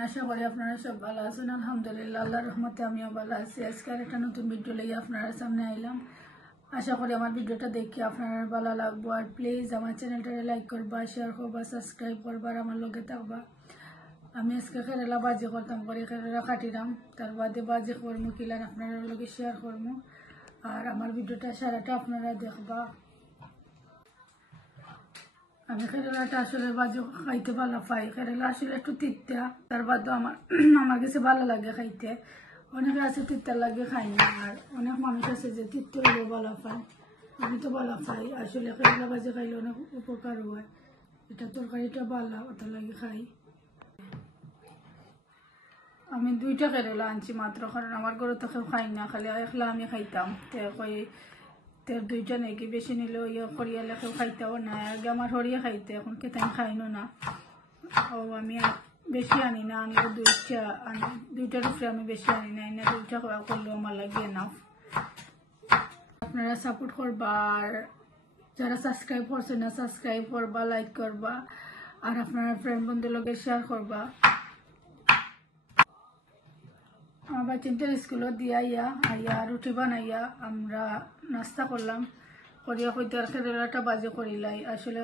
আশা করি আপনারা সব ভালো আছেন। আলহামদুলিল্লাহ, আল্লাহর রহমতে আমিও ভালো আছি। আজকে একটা নতুন ভিডিও লইয়া আপনারা সামনে আইলাম। আশা করি আমার ভিডিওটা দেখে আপনারা ভালো লাগবো। আর প্লিজ আমার চ্যানেলটা লাইক করবা, শেয়ার করবা, সাবস্ক্রাইব করবা, আর আমার লগে থাকবা। আমি আজকে কেরালা বাজি করতাম করে কেরালা কাটিলাম, তার বাদে বাজি করবো কিলান আপনারা লগে শেয়ার করবো। আর আমার ভিডিওটা সারাটা আপনারা দেখবা। আমি কেরালাটা আসলে বাজি খাইতে ভালো পাই। কেরালা আসলে একটু তিতা, তার বাদে আমার কাছে ভালো লাগে খাইতে। অনেকে আছে তিতা লাগে খাই না, আর অনেক মানুষ আছে যে তিতা হলেও ভালো পায়। আমি তো ভালো পাই। আসলে কেরালা বাজি খাইলে অনেক উপকার হয়। এটা তরকারিটা ভালো, ওটা লাগে খাই। আমি 2টা কেরালা আনছি মাত্র, কারণ আমার ঘরে তো কেউ খাই না, খালি একলা আমি খাইতাম। তোর 2টা নাকি বেশি নিলেও করিয়ালে কেউ খাইতেও না। আগে আমার হরিয়া খাইতে, এখন কে তাই খাইনো না। ও আমি বেশি আনি না, আনলে 2টা আনি। 2টার উপরে আমি বেশি আনি না, না 2টা করলেও আমার লাগিয়ে নাও। আপনারা সাপোর্ট করবা, আর যারা সাবস্ক্রাইব করছে না সাবস্ক্রাইব করবা, লাইক করবা, আর আপনারা ফ্রেন্ড বন্ধুর লগে শেয়ার করবা। আমার বাচ্চাদের স্কুলে দিয়ে আইয়া রুটি বানাইয়া আমরা নাস্তা করলাম। করিয়া হইতে আর কেরালাটা বাজি করিলাই। আসলে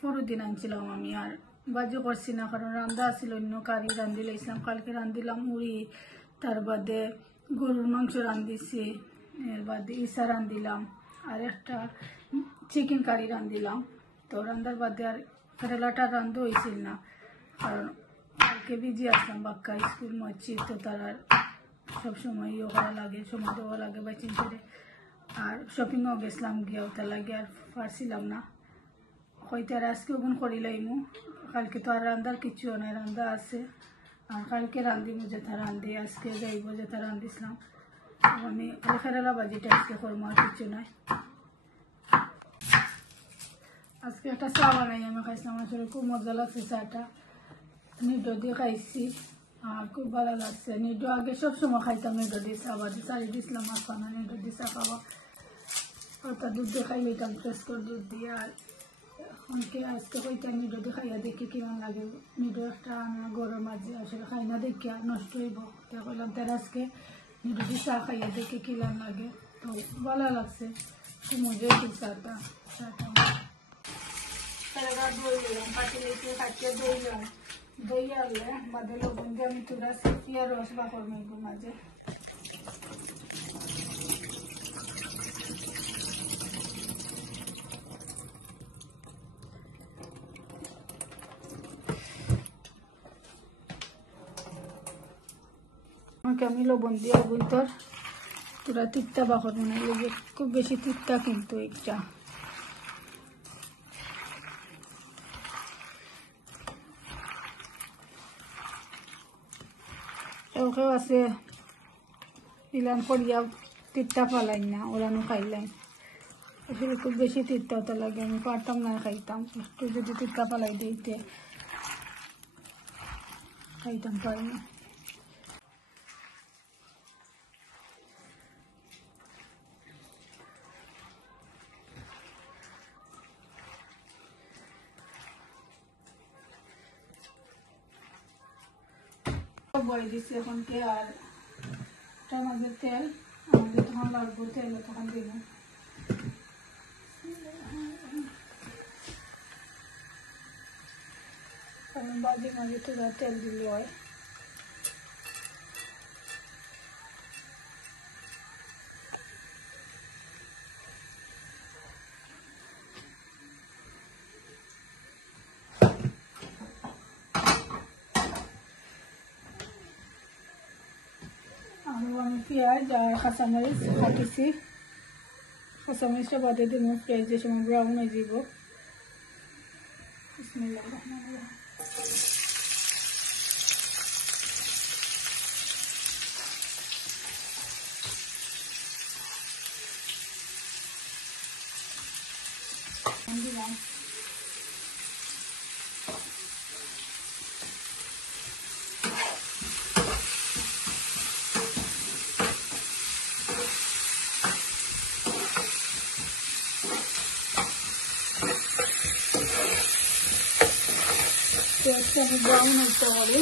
পুরো দিন আনছিলাম আমি, আর বাজি করছি না, কারণ রান্দা আসছিল অন্য কারি রান্ধি লাইছিলাম। কালকে রান্ধিলাম মুড়ি, তার বাদে গরুর মাংস রান্ধিছি, এর বাদে ইসা রান্ধিলাম, আর একটা চিকেন কারি রান্ধিলাম। তো রান্ধার বাদে আর কেরালাটা রান্ধা হয়েছিল না, কারণ কালকে বিজি আসলাম বাক্কা স্কুল মসজিদ, তো তারা সবসময় করা লাগে, সময় দেওয়া লাগে বা চিন্তারে। আর শপিংও গেছিলাম গিয়ে, ওটা লাগে আর পারছিলাম না হইতে। আর আজকে ওগুন করিলাইমু, কালকে তো আর রান্ধার কিছু নাই, রান্ধা আছে। আর কালকে রান্ধিমু যেটা রান্ধি, আজকে যাইব যেটা রান্ধিছিলাম। আমি কেরালা বাজিটা আজকে করবো, আর কিছু নাই। আজকে একটা চা বানাই আমি খাইছিলাম, আসলে খুব মজা লাগছে চাটা। নিডো দিয়ে খাইছি, আর খুব ভালো লাগছে। নিডো আগে সবসময় খাইতাম, নিডো দিয়ে চা বাজি চালি দিয়েছিলাম, আর খানা নিডো দিয়ে চা খাওয়া। ওটা দুধ দিয়ে খাই লইতাম, ফ্রেশ করে দুধ দিয়ে। আর এখনকে আজকে কইতাম নিডো দিয়ে খাইয়া দেখি কেমন লাগে। নিডো একটা আমার গরম মাঝে আসলে খাই না দেখি আর নষ্ট হইব, তাই বললাম তার আজকে নিডো দিয়ে চা খাইয়া দেখি কেমন লাগে। তো ভালো লাগছে, খুব মজা হয়েছে চাটা। দই দিলাম, কাটি লেগে কাটিয়ে দইলাম। দই আনলে বাদে লবণ দিয়ে আমি তুলা সিটিয়ে রস বাকর মেঘু মাঝে। আমাকে আমি লবণ দিয়ে আগুন তোর পুরা তিক্তা বাকর মনে লেগে, খুব বেশি তিক্তা কিন্তু একটা। কেউ আছে ইলান করিয়া তিত্তা পালাই না, ওরানো খাইলাই। আসলে খুব বেশি তিত্তা হতে লাগে, আমি পারতাম না খাইতাম। একটু যদি তিত্তা পালাই দিতে খাইতাম, পারি না। বই দিচ্ছি এখনকে, আর আমাদের তেল আমাদের তখন লাগবো, তেল তখন দিব। কারণ বাজি মাঝে তোরা তেল দিলে হয়। আমি পেঁয়াজ আর কাঁচামরিচ কাটিছি, কাঁচামরিচটা বাদে দিব, পেঁয়াজ যে সময় ব্রাউন হয়ে যাব। বিসমিল্লাহির রহমানির রহিম। দিলাম পেঁয়াজটা ব্রাউন হতে হবে।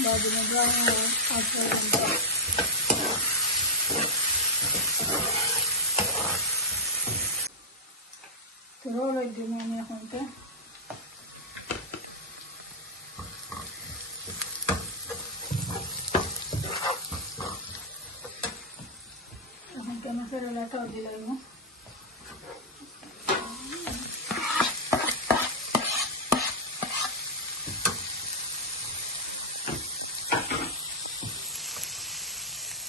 बाद में ब्राउन हो तो रोल एक दिन में होते मसाला लाटा दिलाइमु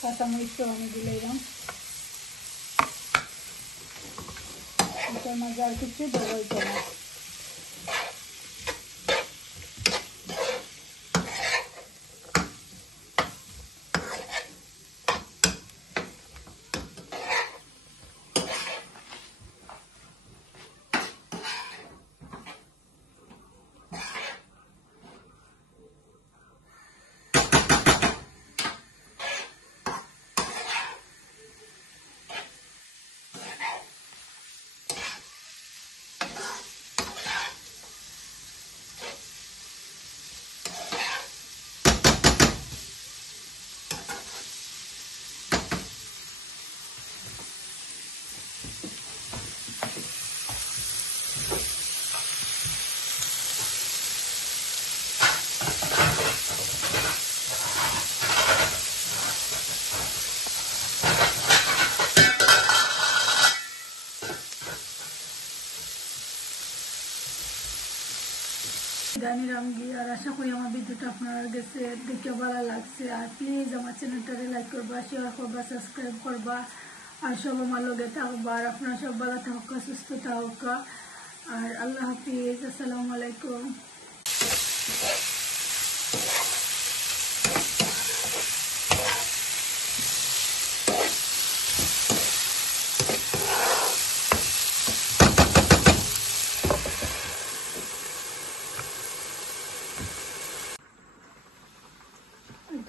काँचामरिच আমি দিলাম এটা মজা কিছু দেওয়া না জানি রামগি আর আশা করি আমার ভিডিওটা আপনার কাছে দেখে ভালো লাগছে আর প্লিজ আমার চ্যানেলটাকে লাইক করবা শেয়ার করবা সাবস্ক্রাইব করবা আর সব আমার লগে থাকবা আর আপনারা সব ভালো থাকা সুস্থ থাকা আর আল্লাহ হাফিজ আসসালামু আলাইকুম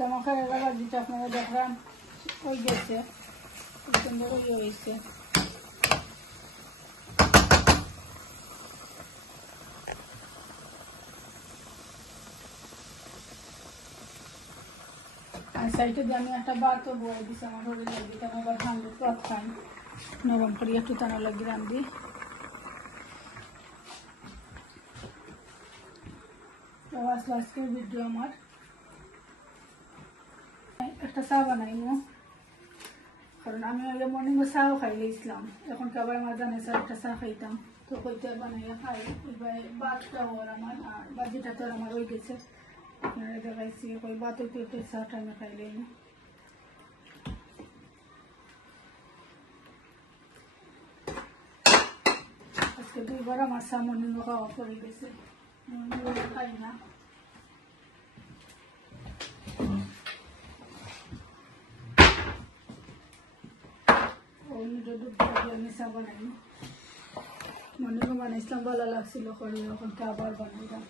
टमाटर लगा दीजिए अपने देखरान हो गए सुंदर हो गए साइडे দিয়ে আমি একটা বাতো বয়ে দিছি আমার হয়ে লাগি তার আবার ঠান্ডা তো খান নরম করে একটু টানা লাগি রান্দি তো আজকের ভিডিও আমার একটা চা বানাইমু কারণ আমি আগে মর্নিং চাও খাইলে ইসলাম এখন খাবার আমার জানে স্যার একটা চা খাইতাম তো কইতে বানাইয়া খাই এবার বাতটা ওর আমার আর বাজিটা তো আমার হয়ে গেছে আপনারা দেখাইছি কই বাত হইতে হইতে চাটা আমি খাইলে আজকে দুইবার আমার চা মর্নিং খাওয়া পড়ে গেছে খাই না মনে বানাইছিলাম ভালো লাগছিল করে এখন আবার বানাইলাম